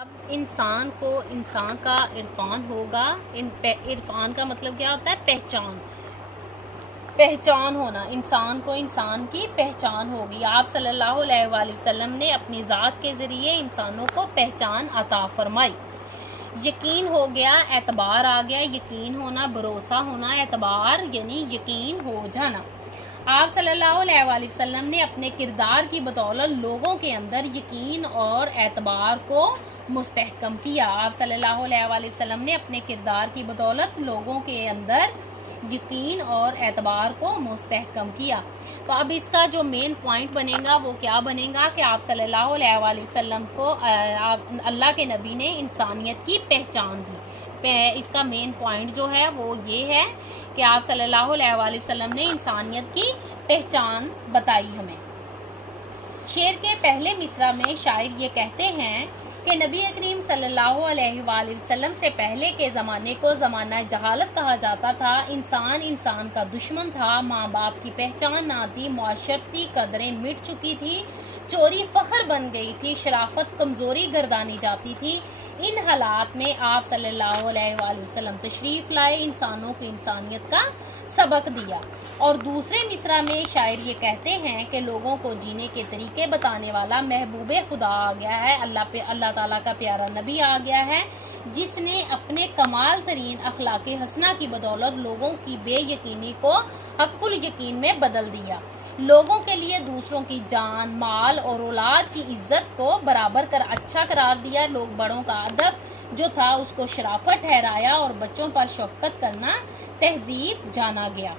اب انسان کا عرفان ہوگا. عرفان کا مطلب کیا ہوتا ہے؟ پہچان ہونا. انسان کو انسان کی پہچان ہوگی. آپ صلی اللہ علیہ وآلہ وسلم نے اپنی ذات کے ذریعے انسانوں کو پہچان عطا فرمائی. یقین ہو گیا، اعتبار آ گیا. یقین ہونا، بھروسہ ہونا. اعتبار یعنی یقین ہو جانا. آپ صلی اللہ علیہ وآلہ وسلم نے اپنے کردار کی بدولت لوگوں کے اندر یقین اور اعتبار کو مستحکم کیا. آپ صلی اللہ علیہ وآلہ وسلم نے اپنے کردار کی بدولت لوگوں کے اندر یقین اور اعتبار کو مستحکم کیا. تو اب اس کا جو مین پوائنٹ بنے گا وہ کیا بنے گا کہ آپ صلی اللہ علیہ وآلہ وسلم کو اللہ کے نبی نے انسانیت کی پہچان دی. اس کا مین پوائنٹ جو ہے وہ یہ ہے کہ آپ صلی اللہ علیہ وآلہ وسلم نے انسانیت کی پہچان بتائی ہمیں. شعر کے پہلے مصرع میں شاعر یہ کہتے ہیں کہ نبی کریم صلی اللہ علیہ وآلہ وسلم سے پہلے کے زمانے کو زمانہ جہالت کہا جاتا تھا. انسان کا دشمن تھا. ماں باپ کی پہچان نہ تھی. معاشرتی قدریں مٹ چکی تھی. چوری فخر بن گئی تھی. شرافت کمزوری گردانی جاتی تھی. ان حالات میں آپ صلی اللہ علیہ وآلہ وسلم تشریف لائے. انسانوں کو انسانیت کا سبق دیا. اور دوسرے مصرع میں شاعر یہ کہتے ہیں کہ لوگوں کو جینے کے طریقے بتانے والا محبوب خدا آ گیا ہے. اللہ تعالیٰ کا پیارا نبی آ گیا ہے جس نے اپنے کمال ترین اخلاق حسنہ کی بدولت لوگوں کی بے یقینی کو حق الیقین میں بدل دیا. لوگوں کے لیے دوسروں کی جان، مال اور اولاد کی عزت کو برابر کر اچھا قرار دیا. لوگ بڑوں کا ادب جو تھا اس کو شرافت ٹھہرایا اور بچوں پر شفقت کرنا تہذیب جانا گیا.